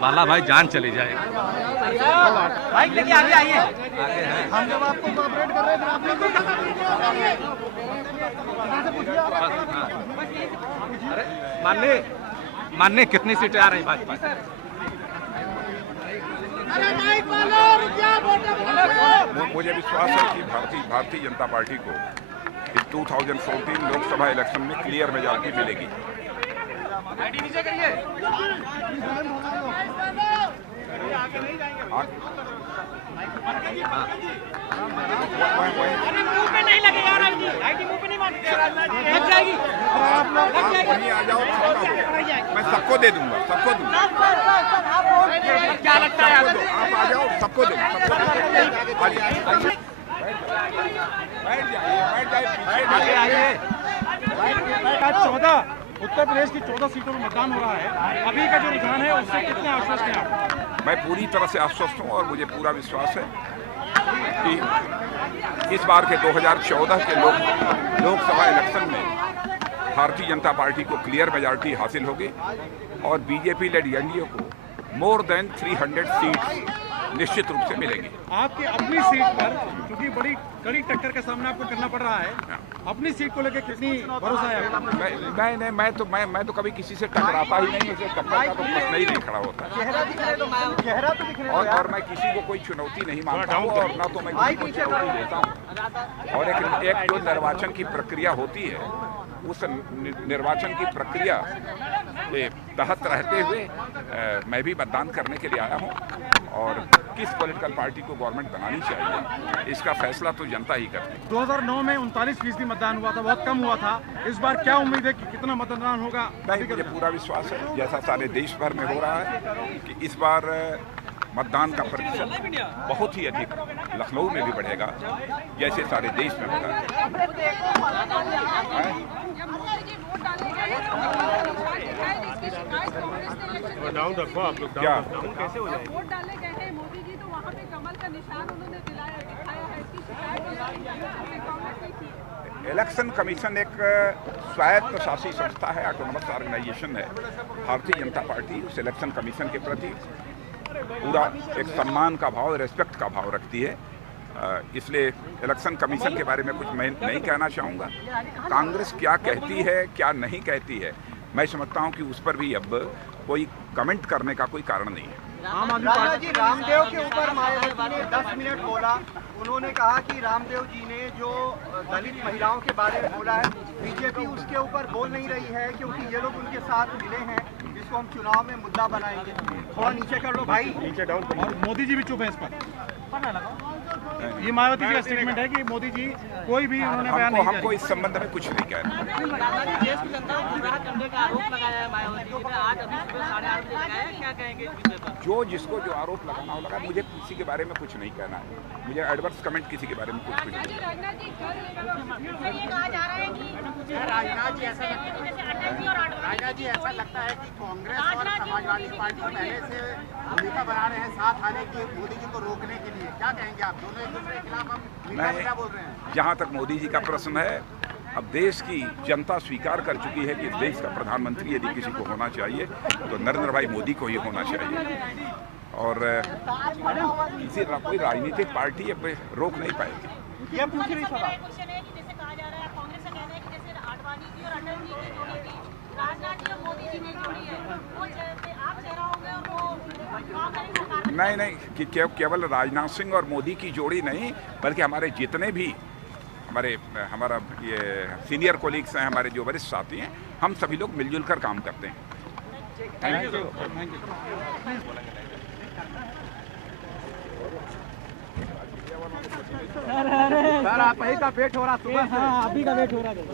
बाला भाई जान चली जाए। भाई लेके आगे आइए। आगे हैं हम जब आपको कोऑपरेट कर रहे थे आपने अरे मानने कितनी सीटें आ रही भाजपा? मुझे विश्वास है कि भारतीय जनता पार्टी को 2014 लोकसभा इलेक्शन में क्लियर मेजॉरिटी मिलेगी। नीचे करिए। मुंह पे नहीं लगे यार, आईटी मुंह पे नहीं मारते, लग जाएगी। वहीं आ जाओ, मैं सबको दे दूंगा, सबको दूंगा। क्या लगता है आप आ जाओ, सबको दूंगा। बैठ जाइए। 14 उत्तर प्रदेश की 14 सीटों में मतदान हो रहा है। अभी का जो रुझान है उससे कितने आश्वस्त हैं आप? मैं पूरी तरह से आश्वस्त हूँ और मुझे पूरा विश्वास है कि इस बार के 2014 के लोकसभा इलेक्शन में भारतीय जनता पार्टी को क्लियर मेजॉरिटी हासिल होगी और बीजेपी लेड एनडीए को मोर देन 300 सीट्स निश्चित रूप से मिलेगी। आपकी अपनी सीट पर क्योंकि बड़ी कड़ी टक्कर का सामना आपको करना पड़ रहा है, अपनी सीट को लेकर कितनी भरोसा है आपको? मैं तो कभी किसी से टकराता ही नहीं, मुझे टक्कर का तो प्रश्न ही नहीं खड़ा होता। और मैं किसी को कोई चुनौती नहीं मानता हूँ और ना तो मैं किसी को चुनौती देता हूँ। और एक जो निर्वाचन की प्रक्रिया होती है, उस निर्वाचन की प्रक्रिया के तहत रहते हुए मैं भी मतदान करने के लिए आया हूँ और किस पॉलिटिकल पार्टी को गवर्नमेंट बनानी चाहिए इसका फैसला तो जनता ही करती है। 2009 में 39% मतदान हुआ था, बहुत कम हुआ था। इस बार क्या उम्मीद है कि कितना मतदान होगा? मुझे पूरा विश्वास है, जैसा सारे देश भर में हो रहा है, कि इस बार मतदान का प्रतिशत बहुत ही अधिक लखनऊ में भी बढ़ेगा, जैसे सारे देश में होगा। क्या कैसे हो जाएगा? वोट डालने गए थे मोदी जी, तो वहाँ पे कमल का निशान उन्होंने दिखाया है, इसकी शिकायत कांग्रेस ने की। इलेक्शन कमीशन एक स्वायत्त शासी संस्था है, ऑटोनमस ऑर्गेनाइजेशन है। भारतीय जनता पार्टी उस इलेक्शन कमीशन के प्रति पूरा एक सम्मान का भाव, रेस्पेक्ट का भाव रखती है। इसलिए इलेक्शन कमीशन के बारे में कुछ मैं नहीं कहना चाहूँगा। कांग्रेस क्या कहती है क्या नहीं कहती है, मैं समझता हूँ कि उस पर भी अब कोई कमेंट करने का कोई कारण नहीं है। आम आदमी पार्टी जी रामदेव के ऊपर मायावती ने 10 मिनट बोला। उन्होंने कहा कि रामदेव जी ने जो दलित महिलाओं के बारे में बोला है, बीजेपी उसके ऊपर बोल नहीं रही है क्योंकि ये लोग उनके साथ मिले हैं, जिसको हम चुनाव में मुद्दा बनाएंगे। थोड़ा नीचे कर लो भाई, नीचे डाउन। और मोदी जी भी चुप है इस पर। ये मायावती का स्टेटमेंट है कि मोदी जी कोई भी उन्होंने बयान नहीं हमको इस संबंध में कुछ नहीं कहना। जो जिसको जो आरोप लगाना हो लगा, मुझे किसी के बारे में कुछ नहीं कहना है। मुझे एडवर्स कमेंट किसी के बारे में कुछ नहीं। राजनाथ जी ऐसा लगता है कि कांग्रेस और समाजवादी पार्टी पहले से भूमिका बना रहे हैं साथ आने की, मोदी जी को रोकने के लिए। क्या कहेंगे आप? दोनों एक दूसरे के खिलाफ हम क्या बोल रहे हैं? जहाँ तक मोदी जी का प्रश्न है, अब देश की जनता स्वीकार कर चुकी है कि देश का प्रधानमंत्री यदि किसी को होना चाहिए तो नरेंद्र भाई मोदी को ही होना चाहिए। और किसी कोई राजनीतिक पार्टी अब रोक नहीं पाएगी। ये पूछ रही सवाल नहीं कि केवल राजनाथ सिंह और मोदी की जोड़ी नहीं, बल्कि हमारे जितने भी हमारा ये सीनियर कोलीग्स हैं, हमारे जो वरिष्ठ साथी हैं, हम सभी लोग मिलजुल कर काम करते हैं। Thank you. सर आप ही का वेट हो रहा सुबह। हाँ, अभी का वेट हो रहा है।